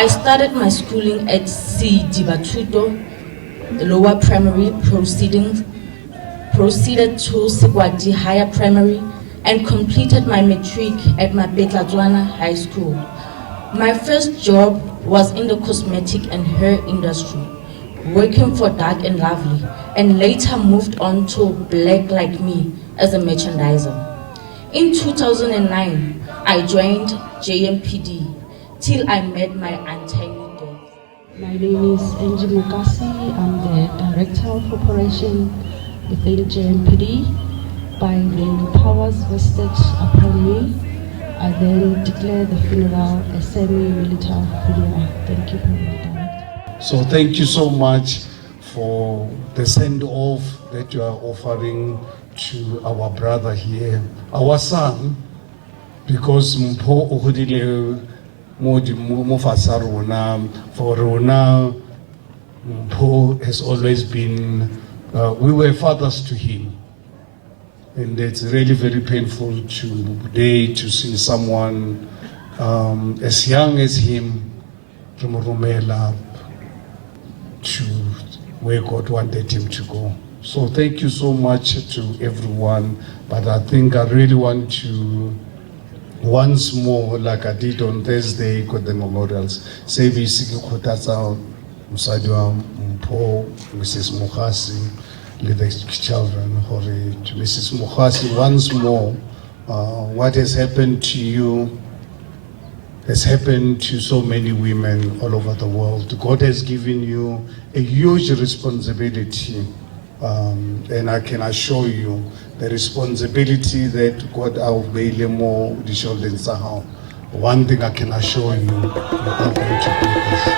I started my schooling at C. Dibatuto, the lower primary, proceeded to Sigwadi Higher Primary, and completed my matric at Mabetla High School. My first job was in the cosmetic and hair industry, working for Dark and Lovely, and later moved on to Black Like Me as a merchandiser. In 2009, I joined JMPD till I met my untimely death. My name is M.Mogasi. I'm the Director of Operation within JMPD. By the powers vested upon me, I then declare the funeral a semi-military funeral. Thank you very much, Director. So thank you so much for the send-off that you are offering to our brother here, our son, because Mpho o hodile mo fasa rona, for rona Mpho has always been, we were fathers to him. And it's really very painful today to see someone as young as him from Romela to where God wanted him to go. So thank you so much to everyone. But I think I really want to once more, like I did on Thursday with the memorials, say basically Kotatsa, Musadwa, Mpho, Mrs. M.Mogasi, the children, to Mrs. M.Mogasi, once more, what has happened to you has happened to so many women all over the world. God has given you a huge responsibility, and I can assure you the responsibility that God will more the shoulders. One thing I can assure you, you are going to do this.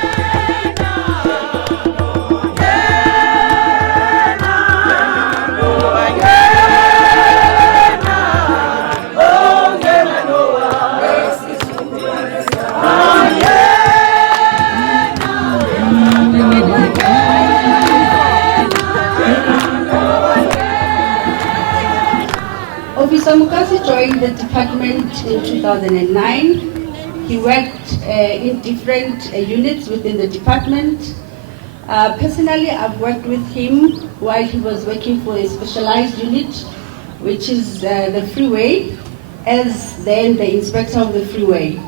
Officer M.Mogasi joined the department in 2009. He worked in different units within the department. Personally, I've worked with him while he was working for a specialized unit, which is the freeway, as then the inspector of the freeway.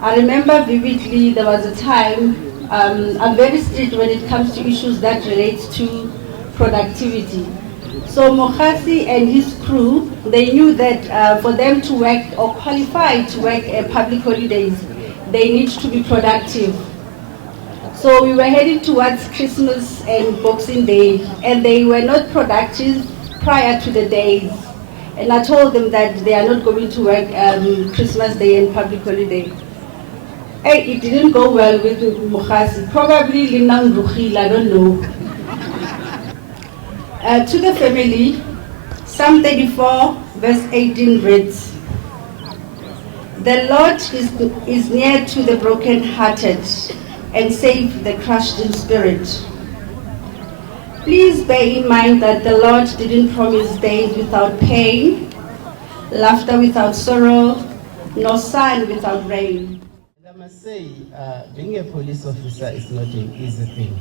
I remember vividly there was a time, I'm very strict when it comes to issues that relate to productivity. So M.Mogasi and his crew, they knew that for them to work or qualify to work at public holidays, they need to be productive. So we were heading towards Christmas and Boxing Day, and they were not productive prior to the days. And I told them that they are not going to work Christmas Day and public holiday. Hey, it didn't go well with M.Mogasi. Probably Linang Rukhil, I don't know. To the family, Psalm 34, verse 18 reads, "The Lord is near to the brokenhearted and save the crushed in spirit." Please bear in mind that the Lord didn't promise days without pain, laughter without sorrow, nor sun without rain. I must say, being a police officer is not an easy thing.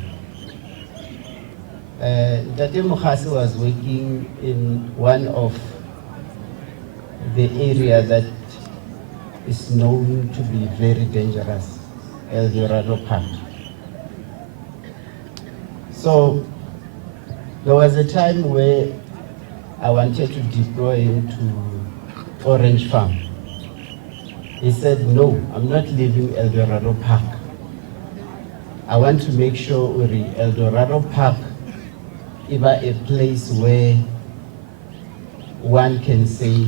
Dr. M.Mogasi was working in one of the area that is known to be very dangerous, El Dorado Park. So there was a time where I wanted to deploy him to Orange Farm. He said, "No, I'm not leaving El Dorado Park. I want to make sure El Dorado Park is a place where one can say,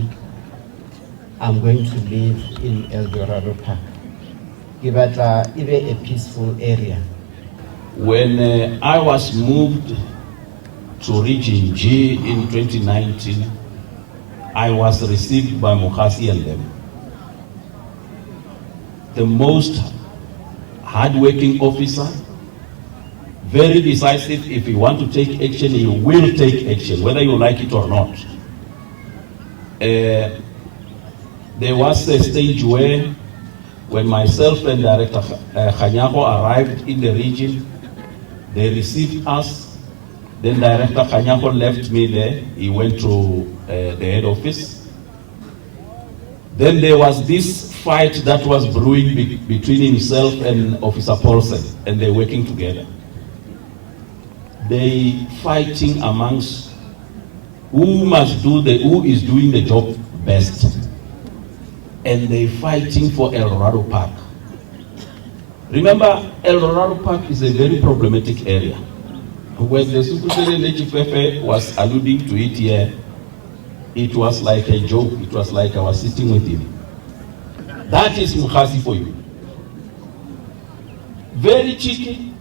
I'm going to live in El Dorado Park. Give it a peaceful area." When I was moved to Region G in 2019, I was received by M.Mogasi and them. The most hardworking officer, very decisive. If you want to take action, you will take action, whether you like it or not. The there was a stage where, when myself and Director Khanyago arrived in the region, they received us. Then Director Khanyago left me there. He went to the head office. Then there was this fight that was brewing between himself and Officer Paulsen, and they're working together. They fighting amongst who is doing the job best. And they fighting for El Dorado Park. Remember, El Dorado Park is a very problematic area. When the Secretary Lechifefe was alluding to it here, it was like a joke. It was like I was sitting with him. That is M.Mogasi for you. Very cheeky.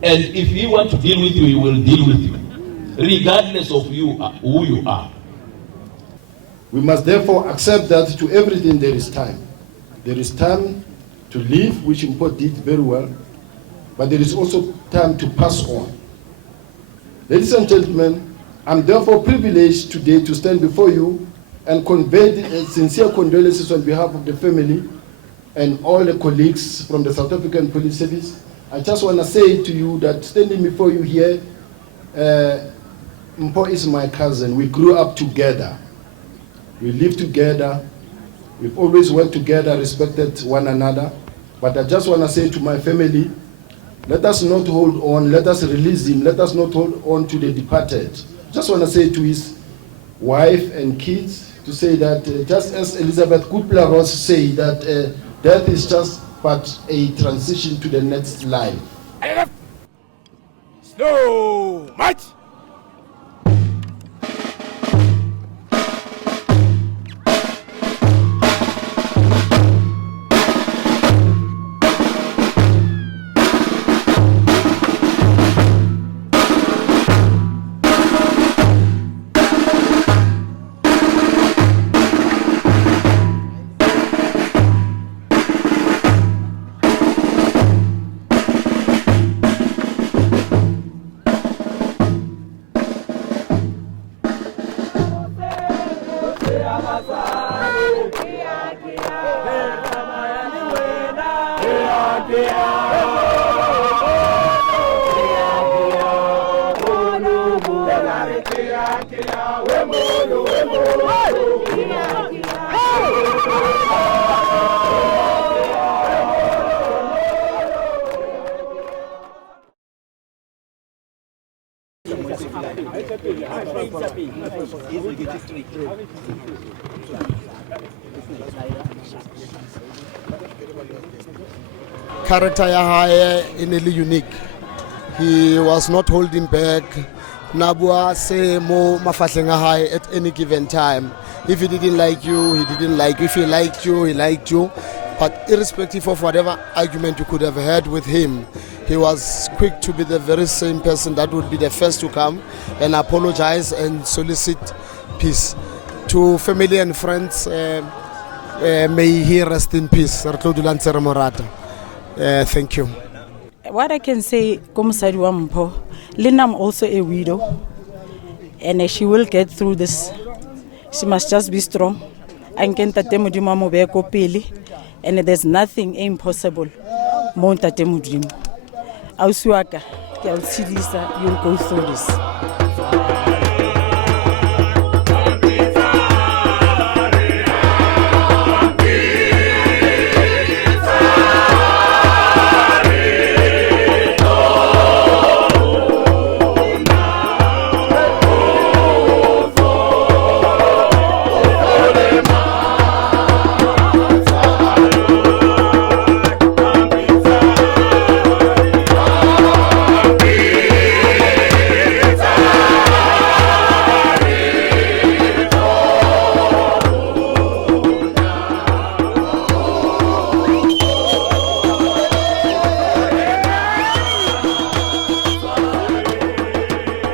And if he wants to deal with you, he will deal with you, regardless of you, who you are. We must therefore accept that to everything there is time. There is time to live, which Mpo did very well, but there is also time to pass on. Ladies and gentlemen, I'm therefore privileged today to stand before you and convey sincere condolences on behalf of the family and all the colleagues from the South African Police Service. I just want to say to you that standing before you here, Mpo is my cousin. We grew up together. We lived together. We've always worked together, respected one another. But I just want to say to my family, let us not hold on, let us release him, let us not hold on to the departed. Just want to say to his wife and kids, to say that just as Elizabeth Kupler-Ross say that death is just but a transition to the next life. Slow march! Character ya hae ineli unique. He was not holding back. Nabua say mo mafahleng a hae at any given time. If he didn't like you, he didn't like you. If he liked you, he liked you. But irrespective of whatever argument you could have had with him, he was quick to be the very same person that would be the first to come and apologize and solicit peace. To family and friends, may he rest in peace. Thank you. What I can say, Komosadi wa Mpho, Lena, I'm also a widow, and she will get through this. She must just be strong. And there's nothing impossible. Auswaka, you'll go through this.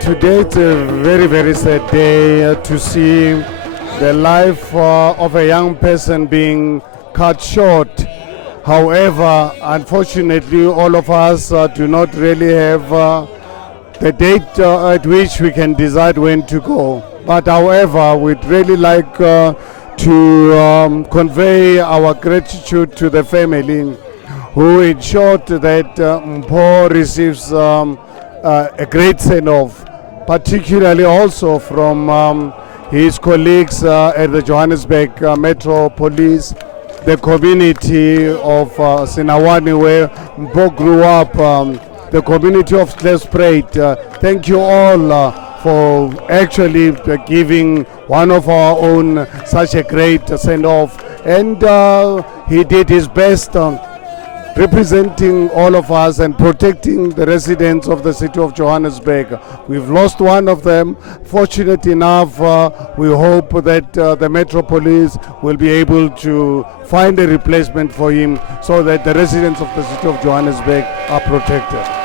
Today it's a very, very sad day to see the life of a young person being cut short. However, unfortunately, all of us do not really have the date at which we can decide when to go. But however, we'd really like to to convey our gratitude to the family who ensured that Mpho receives a great send-off, particularly also from his colleagues at the Johannesburg Metro Police, the community of Sinawani where Mpho grew up, the community of Klespreit. Thank you all for actually giving one of our own such a great send-off. And he did his best representing all of us and protecting the residents of the city of Johannesburg. We've lost one of them. Fortunate enough, we hope that the Metro Police will be able to find a replacement for him so that the residents of the city of Johannesburg are protected.